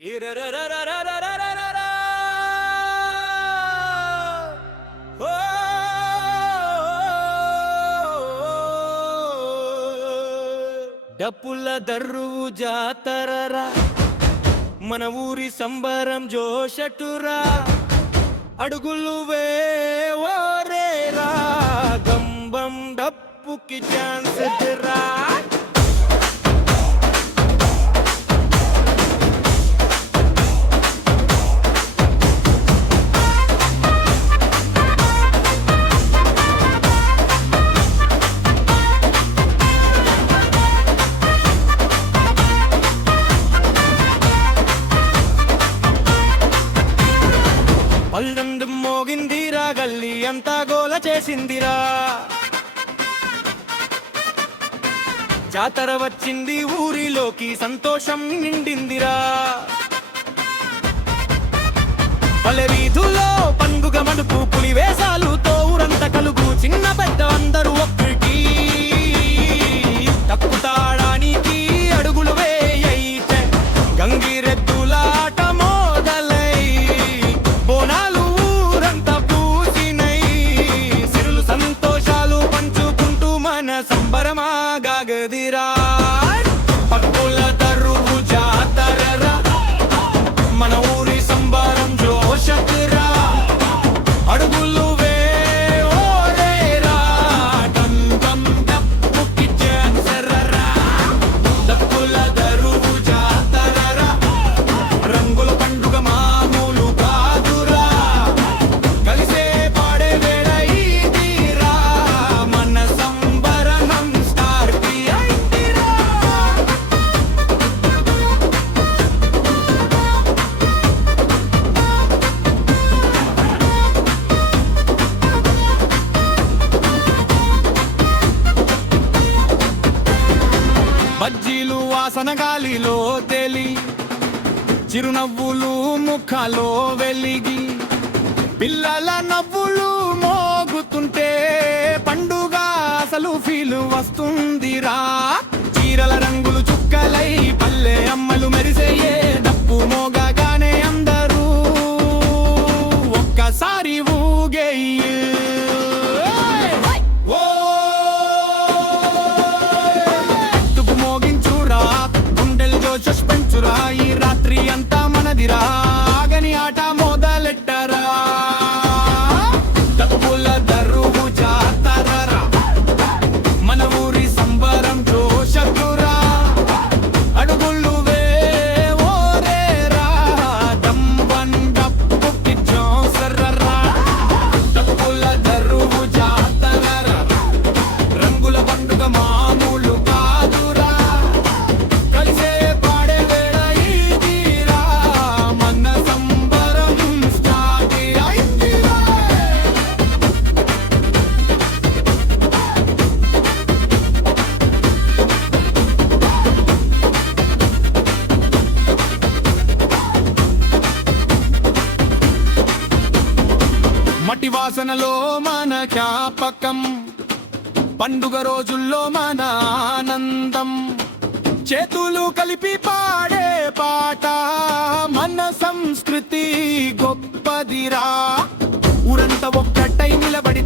డప్పుల దర్రువు జాతరరా, మన ఊరి సంబరం జోషటురా, అడుగులు వేరేరా, గంబం డప్పుకి ఛాన్స్ రా. పల్లందు మోగిందిరా, గల్లి అంతా గోల చేసిందిరా, జాతర వచ్చింది ఊరిలోకి, సంతోషం నిండిందిరా. పల్లె వీధుల్లో పండుగ మడుపు, పులి వేషాలుతో ఊరంతా కలుగు, చిన్న పెద్ద అందరూ ఒక్కటి తక్కుతాడానికి అడుగులు వేయైతే, గంగిరెద్దుల ఆట మొదలై బోనాలు ఊరంతా పూసినై, సిరులు సంతోషాలు పంచుకుంటూ మన సంబరమాగదిరా. పక్కుల దరువు జాతరరా, మన ఊరి సంబరం జోషకురా, అడుగులు వేరేరా, గంగం డప్పుకి ఛాన్సరరా. డప్పుల దరువు జాతరరా, రంగుల పండుగ మామూలు కాదురా, కలిసే పాడే వేళ ఇదిరా, మన సంబరం స్టార్ట్ అయిందిరా. బజ్జీలు వాసన గాలిలో తేలి, చిరునవ్వులు ముఖాలో వెలిగి, పిల్లల నవ్వులు మోగుతుంటే పండుగ అసలు ఫీలు వస్తుందిరా. చీరల రంగులు చుక్కలై పల్లె అమ్మలు మెరిసేయే, డప్పు మోగగానే అందరూ ఒక్కసారి ఊగేయ్. పెంచురా, ఈ రాత్రి అంతా మనదిరా, ఆగని ఆట మొదలెట్టరా. డప్పుల దరువు జాతరరా, మన ఊరి సంబరం జోషకురా, అడుగులు వేరేరా, డంబం డప్పుకి ఛాన్సరరా. డప్పుల దరువు జాతరరా, రంగుల పండుగ మామూలు కాదురా, కలిసే మట్టి వాసనలో మన జ్ఞాపకం, పండుగ రోజుల్లో మన ఆనందం, చేతులు కలిపి పాడే పాట మన సంస్కృతి గొప్పదిరా. ఊరంతా ఒక్కటై నిలబడి